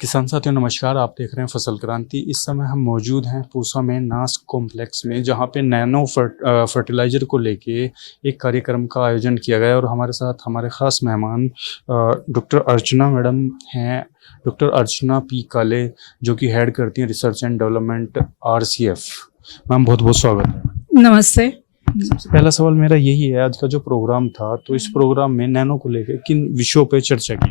किसान साथियों नमस्कार। आप देख रहे हैं फसल क्रांति। इस समय हम मौजूद हैं पूसा में नास कॉम्प्लेक्स में, जहां पे नैनो फर्टिलाइज़र को लेके एक कार्यक्रम का आयोजन किया गया और हमारे साथ हमारे ख़ास मेहमान डॉक्टर अर्चना मैडम हैं। डॉक्टर अर्चना पी काले, जो कि हेड करती हैं research and development RCF। Ma'am बहुत बहुत स्वागत है। नमस्ते। सबसे पहला सवाल मेरा यही है, आज का जो प्रोग्राम था तो इस प्रोग्राम में नैनो को लेकर किन विषयों पे चर्चा की?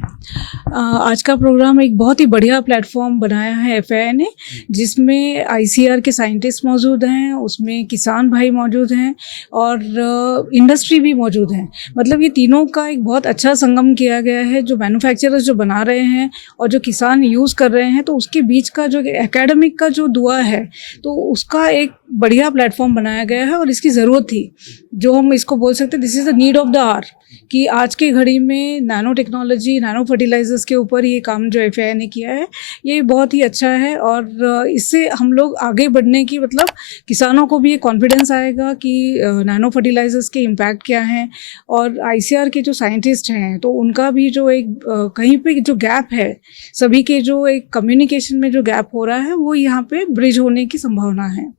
आज का प्रोग्राम एक बहुत ही बढ़िया प्लेटफॉर्म बनाया है FAI ने, जिसमें ICR के साइंटिस्ट मौजूद हैं, उसमें किसान भाई मौजूद हैं और इंडस्ट्री भी मौजूद हैं। मतलब ये तीनों का एक बहुत अच्छा संगम किया गया है। जो मैन्युफैक्चरर्स जो बना रहे हैं और जो किसान यूज़ कर रहे हैं, तो उसके बीच का जो एकेडमिक का जो दुआ है, तो उसका एक बढ़िया प्लेटफॉर्म बनाया गया है और इसकी ज़रूरत थी। जो हम इसको बोल सकते हैं, this is the need of the hour, कि आज की घड़ी में नैनो टेक्नोलॉजी, नैनो फर्टिलाइजर्स के ऊपर ये काम जो FAI ने किया है, ये बहुत ही अच्छा है। और इससे हम लोग आगे बढ़ने की, मतलब किसानों को भी ये कॉन्फिडेंस आएगा कि नैनो फर्टिलाइजर्स के इम्पैक्ट क्या हैं। और ICR के जो साइंटिस्ट हैं, तो उनका भी जो एक कहीं पे जो गैप है, सभी के जो एक कम्युनिकेशन में जो गैप हो रहा है, वो यहाँ पे ब्रिज होने की संभावना है।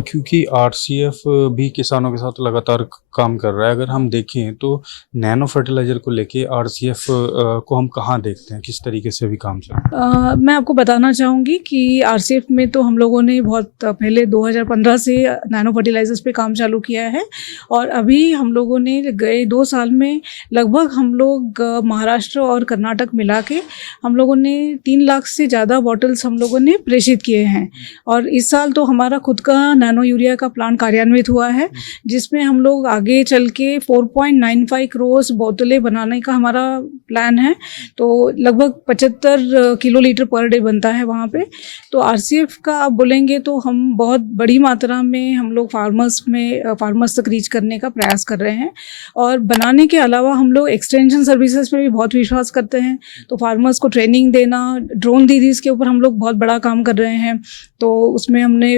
क्योंकि RCF भी किसानों के साथ लगातार काम कर रहा है। अगर हम देखें तो नैनो फर्टिलाइजर को लेके RCF को हम कहाँ देखते हैं, किस तरीके से भी काम चल रहा है? मैं आपको बताना चाहूँगी कि RCF में तो हम लोगों ने बहुत पहले 2015 से नैनो फर्टिलाइजर्स पे काम चालू किया है। और अभी हम लोगों ने गए 2 साल में लगभग हम लोग महाराष्ट्र और कर्नाटक मिला के हम लोगों ने 3 लाख से ज़्यादा बॉटल्स हम लोगों ने प्रेषित किए हैं। और इस साल तो हमारा खुद का नैनो यूरिया का प्लांट कार्यान्वित हुआ है, जिसमें हम लोग आगे चल के 4.95 करोड़ बोतलें बनाने का हमारा प्लान है। तो लगभग 75 किलोलीटर पर डे बनता है वहाँ पे। तो RCF का आप बोलेंगे तो हम बहुत बड़ी मात्रा में हम लोग फार्मर्स तक रीच करने का प्रयास कर रहे हैं। और बनाने के अलावा हम लोग एक्सटेंशन सर्विसेज पे भी बहुत विश्वास करते हैं। तो फार्मर्स को ट्रेनिंग देना, ड्रोन दीदीज़ के ऊपर हम लोग बहुत बड़ा काम कर रहे हैं। तो उसमें हमने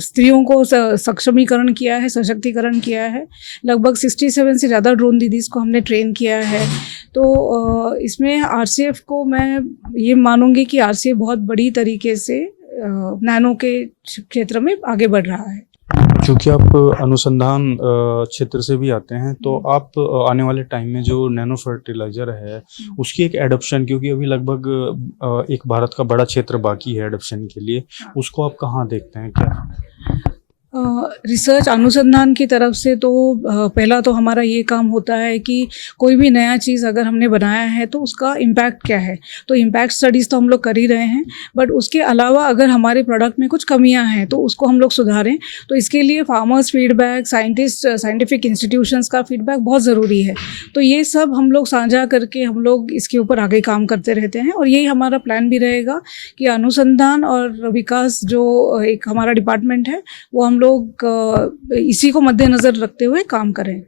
स्त्रियों को सक्षमीकरण किया है, सशक्तिकरण किया है। लगभग 67 से ज़्यादा ड्रोन दीदीज़ को हमने ट्रेन किया है। तो इसमें RCF को मैं ये मानूंगी कि RCF बहुत बड़ी तरीके से नैनो के क्षेत्र में आगे बढ़ रहा है। क्योंकि आप अनुसंधान क्षेत्र से भी आते हैं, तो आप आने वाले टाइम में जो नैनो फर्टिलाइजर है उसकी एक एडॉप्शन, क्योंकि अभी लगभग एक भारत का बड़ा क्षेत्र बाकी है एडॉप्शन के लिए, उसको आप कहाँ देखते हैं? क्या रिसर्च अनुसंधान की तरफ से तो पहला तो हमारा ये काम होता है कि कोई भी नया चीज़ अगर हमने बनाया है तो उसका इम्पैक्ट क्या है। तो इम्पैक्ट स्टडीज़ तो हम लोग कर ही रहे हैं, बट उसके अलावा अगर हमारे प्रोडक्ट में कुछ कमियां हैं तो उसको हम लोग सुधारें। तो इसके लिए फार्मर्स फीडबैक, साइंटिफिक इंस्टीट्यूशंस का फीडबैक बहुत ज़रूरी है। तो ये सब हम लोग साझा करके हम लोग इसके ऊपर आगे काम करते रहते हैं। और यही हमारा प्लान भी रहेगा कि अनुसंधान और विकास जो एक हमारा डिपार्टमेंट है, वो हम लोग इसी को मद्देनजर रखते हुए काम करें।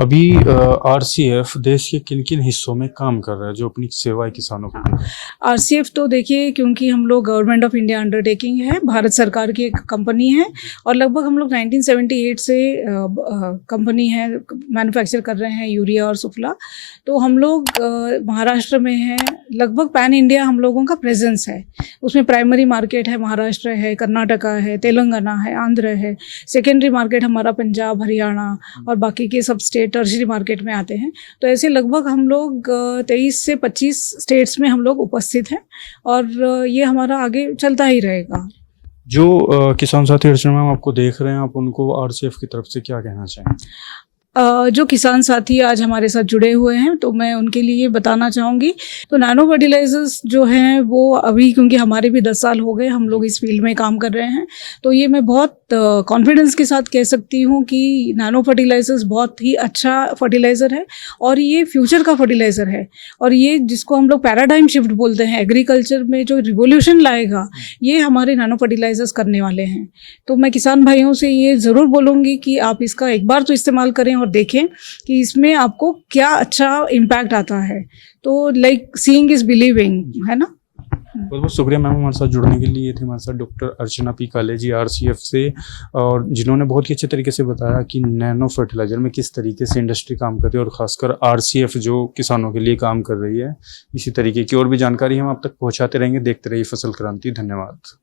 अभी RCF देश के किन किन हिस्सों में काम कर रहा है जो अपनी सेवाएं किसानों को दे रहा है? RCF तो देखिए, क्योंकि हम लोग गवर्नमेंट ऑफ इंडिया अंडरटेकिंग है, भारत सरकार की एक कंपनी है। और लगभग हम लोग 1978 से कंपनी है, मैन्युफैक्चर कर रहे हैं यूरिया और सुफला। तो हम लोग महाराष्ट्र में हैं। लगभग पैन इंडिया हम लोगों का प्रेजेंस है। उसमें प्राइमरी मार्केट है महाराष्ट्र है, कर्नाटका है, तेलंगाना है, आंध्र है। सेकेंडरी मार्केट हमारा पंजाब, हरियाणा और बाकी के सब स्टेट टर्शरी मार्केट में आते हैं। तो ऐसे लगभग हम लोग 23 से 25 स्टेट्स में हम लोग उपस्थित हैं और ये हमारा आगे चलता ही रहेगा। जो किसान साथी अर्चना मैम आपको देख रहे हैं, आप उनको RCF की तरफ से क्या कहना चाहेंगे? जो किसान साथी आज हमारे साथ जुड़े हुए हैं, तो मैं उनके लिए बताना चाहूँगी। तो नैनो फर्टिलाइजर्स जो हैं वो अभी, क्योंकि हमारे भी 10 साल हो गए हम लोग इस फील्ड में काम कर रहे हैं, तो ये मैं बहुत कॉन्फिडेंस के साथ कह सकती हूँ कि नैनो फर्टिलाइजर्स बहुत ही अच्छा फर्टिलाइज़र है और ये फ्यूचर का फर्टिलाइज़र है। और ये जिसको हम लोग पैराडाइम शिफ्ट बोलते हैं, एग्रीकल्चर में जो रिवोल्यूशन लाएगा, ये हमारे नैनो फर्टिलाइजर्स करने वाले हैं। तो मैं किसान भाइयों से ये ज़रूर बोलूँगी कि आप इसका एक बार तो इस्तेमाल करें और देखें कि इसमें आपको क्या अच्छा इम्पैक्ट आता है। तो लाइक सीइंग इज बिलीविंग, है ना। बहुत बहुत शुक्रिया मैम हमारे साथ जुड़ने के लिए। ये थे हमारे साथ डॉक्टर अर्चना पी काले जी RCF से, और जिन्होंने बहुत ही अच्छे तरीके से बताया कि नैनो फर्टिलाइज़र में किस तरीके से इंडस्ट्री काम कर रही है और ख़ासकर RCF जो किसानों के लिए काम कर रही है। इसी तरीके की और भी जानकारी हम आप तक पहुँचाते रहेंगे। देखते रहिए फसल क्रांति। धन्यवाद।